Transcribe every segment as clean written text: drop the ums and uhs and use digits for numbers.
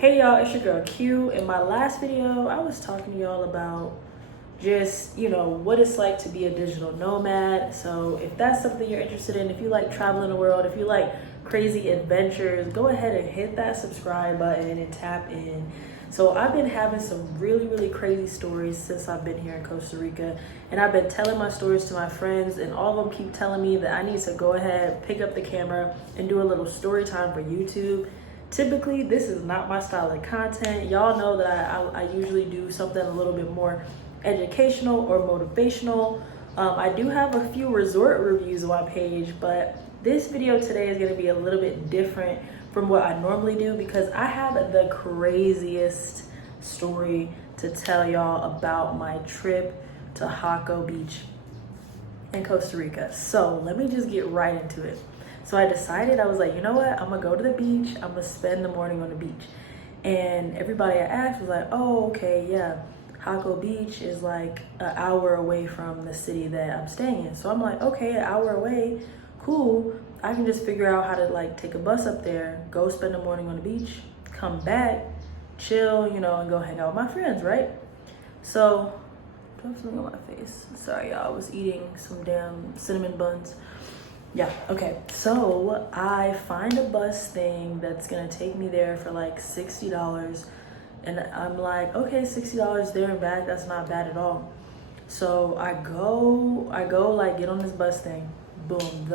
Hey y'all, it's your girl Q. In my last video, I was talking to y'all about just, what it's like to be a digital nomad. So if that's something you're interested in, if you like traveling the world, if you like crazy adventures, go ahead and hit that subscribe button and tap in. So I've been having some really crazy stories since I've been here in Costa Rica, and I've been telling my stories to my friends, and all of them keep telling me that I need to go ahead, pick up the camera and do a little story time for YouTube. Typically, this is not my style of content. Y'all know that I usually do something a little bit more educational or motivational. I do have a few resort reviews on my page, but this video today is going to be a little bit different from what I normally do because I have the craziest story to tell y'all about my trip to Jaco Beach in Costa Rica. So let me just get right into it. So I decided, I was like, you know what? I'm gonna go to the beach. I'm gonna spend the morning on the beach. And everybody I asked was like, oh, okay, yeah. Jaco Beach is like an hour away from the city that I'm staying in. So I'm like, okay, an hour away, cool. I can just figure out how to like take a bus up there, go spend the morning on the beach, come back, chill, and go hang out with my friends, right? So, do I have something on my face? Sorry, y'all, I was eating some damn cinnamon buns. Yeah, okay, so I find a bus thing that's gonna take me there for like $60, and I'm like, okay, $60 there and back, that's not bad at all. So I go like get on this bus thing, boom,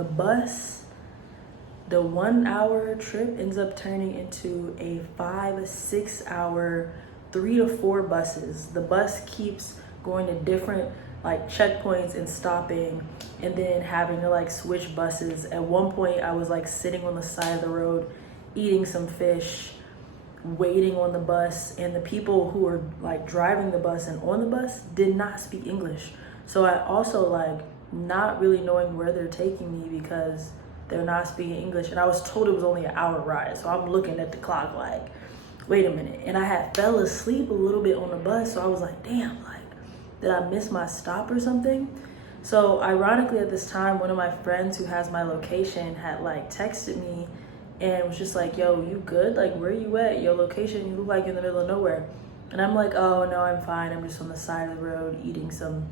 the 1 hour trip ends up turning into a 5-6 hour, 3 to 4 buses. The bus keeps going to different like checkpoints and stopping, and then having to like switch buses. At one point I was like sitting on the side of the road eating some fish, waiting on the bus, and the people who were like driving the bus and on the bus did not speak English. So I also like not really knowing where they're taking me because they're not speaking English, and I was told it was only an hour ride. So I'm looking at the clock like, wait a minute. And I had fell asleep a little bit on the bus, so I was like, damn, like, did I miss my stop or something? So ironically at this time, one of my friends who has my location had like texted me and was just like, yo, you good? Like, where you at? Your location, you look like you're in the middle of nowhere. And I'm like, oh no, I'm fine. I'm just on the side of the road eating some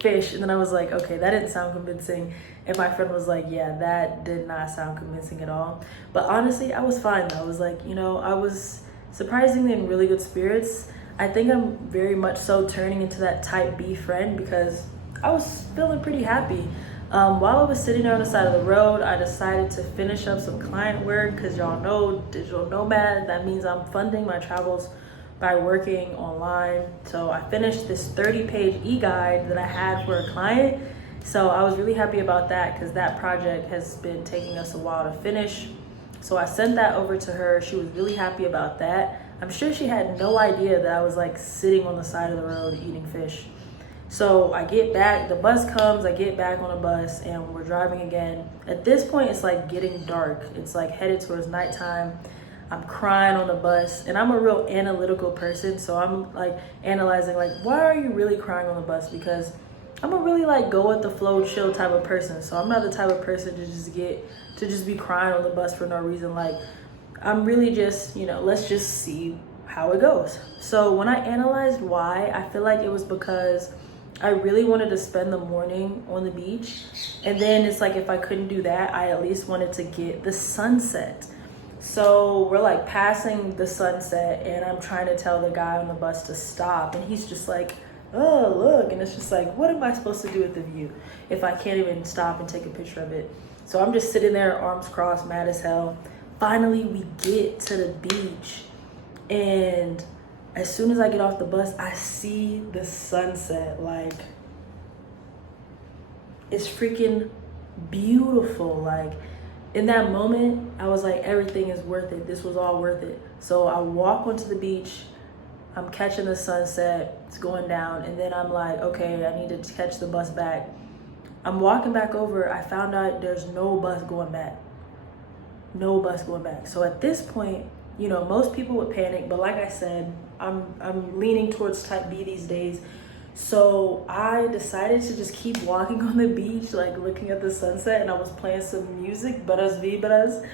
fish. And then I was like, okay, that didn't sound convincing. And my friend was like, yeah, that did not sound convincing at all. But honestly, I was fine though. I was like, I was surprisingly in really good spirits. I think I'm very much so turning into that type B friend because I was feeling pretty happy. While I was sitting there on the side of the road, I decided to finish up some client work because y'all know, digital nomad, that means I'm funding my travels by working online. So I finished this 30-page e-guide that I had for a client. So I was really happy about that because that project has been taking us a while to finish. So I sent that over to her. She was really happy about that. I'm sure she had no idea that I was like sitting on the side of the road eating fish. So I get back, the bus comes, I get back on the bus and we're driving again. At this point, it's like getting dark. It's like headed towards nighttime. I'm crying on the bus, and I'm a real analytical person. So I'm like analyzing like, why are you really crying on the bus? Because I'm a really like go with the flow, chill type of person. So I'm not the type of person to just be crying on the bus for no reason. Like, I'm really just, let's just see how it goes. So when I analyzed why, I feel like it was because I really wanted to spend the morning on the beach. And then it's like, if I couldn't do that, I at least wanted to get the sunset. So we're like passing the sunset, and I'm trying to tell the guy on the bus to stop. And he's just like, oh, look. And it's just like, what am I supposed to do with the view if I can't even stop and take a picture of it? So I'm just sitting there, arms crossed, mad as hell. Finally, we get to the beach, and as soon as I get off the bus, I see the sunset. Like, it's freaking beautiful. Like, in that moment, I was like, everything is worth it. This was all worth it. So I walk onto the beach, I'm catching the sunset, it's going down, and then I'm like, okay, I need to catch the bus back. I'm walking back over, I found out there's no bus going back. No bus going back. So at this point, most people would panic, but like I said, I'm leaning towards type B these days. So I decided to just keep walking on the beach, like looking at the sunset, and I was playing some music, buenas vibras.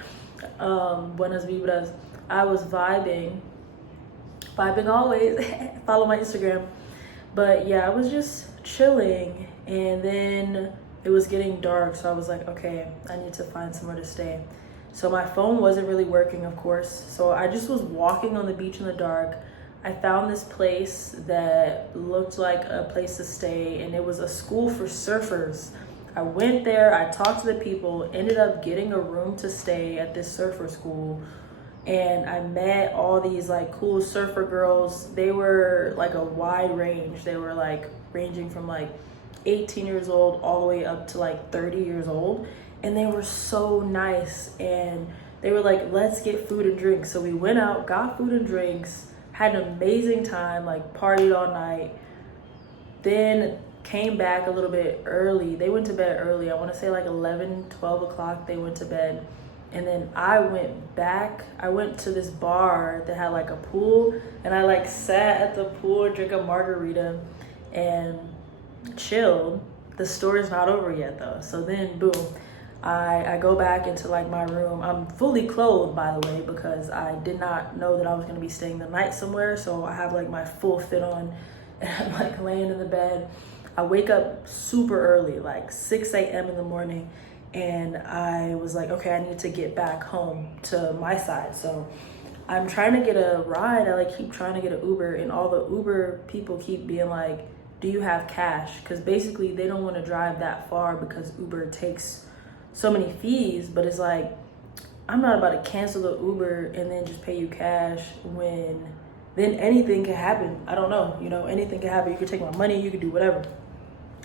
I was vibing always. Follow my Instagram. But yeah, I was just chilling, and then it was getting dark, so I was like, okay, I need to find somewhere to stay. So my phone wasn't really working, of course, so I just was walking on the beach in the dark. I found this place that looked like a place to stay, and it was a school for surfers. I went there, I talked to the people, ended up getting a room to stay at this surfer school, and I met all these like cool surfer girls. They were like a wide range. They were like ranging from like 18 years old all the way up to like 30 years old, and they were so nice, and they were like, let's get food and drinks. So we went out, got food and drinks, had an amazing time, like partied all night, then came back a little bit early. They went to bed early. I want to say like 11, 12 o'clock they went to bed. And then I went back. I went to this bar that had like a pool, and I like sat at the pool, drank a margarita, and chilled. The story's not over yet though. So then boom, I go back into like my room. I'm fully clothed, by the way, because I did not know that I was gonna be staying the night somewhere. So I have like my full fit on, and I'm like laying in the bed. I wake up super early, like 6 a.m. in the morning, and I was like, okay, I need to get back home to my side. So I'm trying to get a ride. I like keep trying to get an Uber, and all the Uber people keep being like, do you have cash? Because basically they don't want to drive that far because Uber takes so many fees. But it's like, I'm not about to cancel the Uber and then just pay you cash when then anything can happen. I don't know, you know, anything can happen. You could take my money, you could do whatever.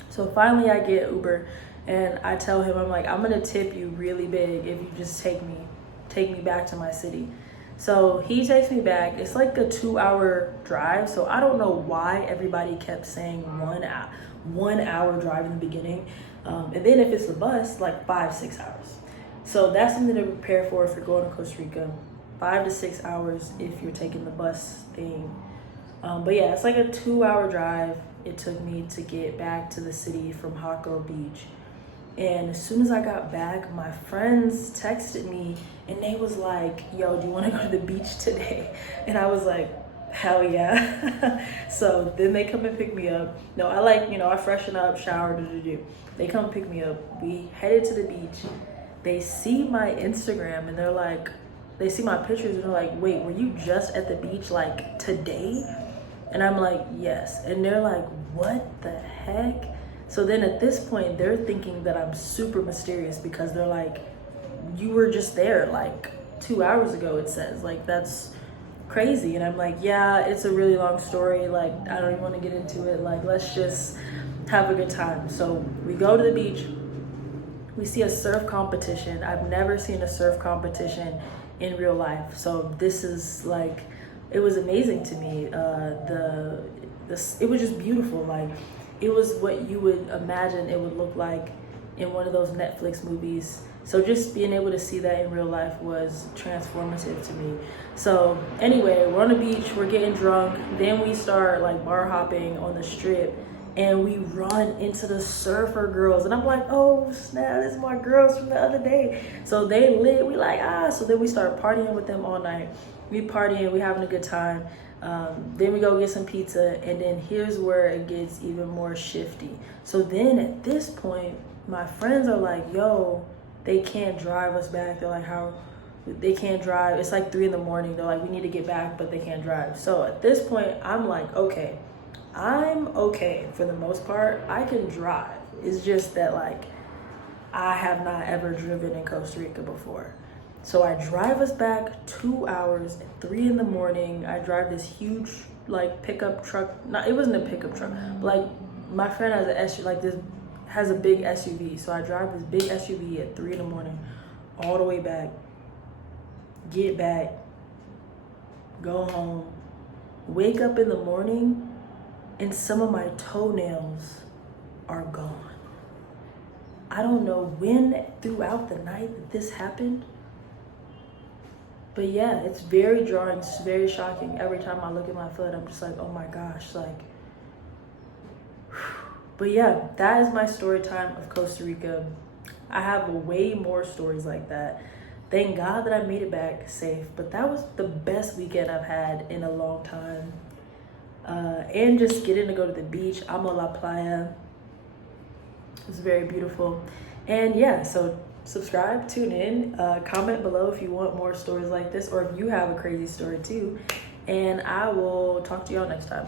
So finally I get Uber, and I tell him, I'm like, I'm gonna tip you really big if you just take me back to my city. So he takes me back. It's like a 2-hour drive. So I don't know why everybody kept saying 1 hour drive in the beginning. And then if it's the bus, like 5-6 hours. So that's something to prepare for if you're going to Costa Rica. 5 to 6 hours if you're taking the bus thing. But yeah, it's like a 2-hour drive it took me to get back to the city from Jaco Beach. And as soon as I got back, my friends texted me, and they was like, yo, do you want to go to the beach today? And I was like, hell yeah. So then they come and pick me up. No, I like, you know, I freshen up, shower, They come pick me up. We headed to the beach. They see my Instagram, and they're like, they see my pictures, and they're like, wait, were you just at the beach like today? And I'm like, yes. And they're like, what the heck? So then at this point, they're thinking that I'm super mysterious, because they're like, you were just there like 2 hours ago, it says. Like, that's crazy. And I'm like, yeah, it's a really long story. Like, I don't even want to get into it. Like, let's just have a good time. So we go to the beach. We see a surf competition. I've never seen a surf competition in real life. So this is like, it was amazing to me. It was just beautiful. Like, it was what you would imagine it would look like in one of those Netflix movies. So just being able to see that in real life was transformative to me. So anyway, we're on the beach, we're getting drunk. Then we start like bar hopping on the strip, and we run into the surfer girls. And I'm like, oh snap, this is my girls from the other day. So they lit, we like, So then we start partying with them all night. We partying, we having a good time. Then we go get some pizza, and then here's where it gets even more shifty. So then at this point, my friends are like, yo, they can't drive us back. They're like, how? They can't drive. It's like 3 a.m. They're like, we need to get back, but they can't drive. So at this point, I'm like, okay, I'm okay for the most part. I can drive. It's just that like, I have not ever driven in Costa Rica before. So I drive us back 2 hours at 3 a.m. I drive this huge like pickup truck. No, it wasn't a pickup truck. But, like, my friend has an SUV, like this has a big SUV. So I drive this big SUV at 3 a.m. all the way back, get back, go home, wake up in the morning, and some of my toenails are gone. I don't know when throughout the night that this happened. But yeah, it's very jarring, it's very shocking. Every time I look at my foot, I'm just like, oh my gosh, like. But yeah, that is my story time of Costa Rica. I have way more stories like that. Thank God that I made it back safe. But that was the best weekend I've had in a long time. And just getting to go to the beach. Amo la playa. It was very beautiful. And yeah, so subscribe, tune in, comment below if you want more stories like this, or if you have a crazy story too. And I will talk to y'all next time.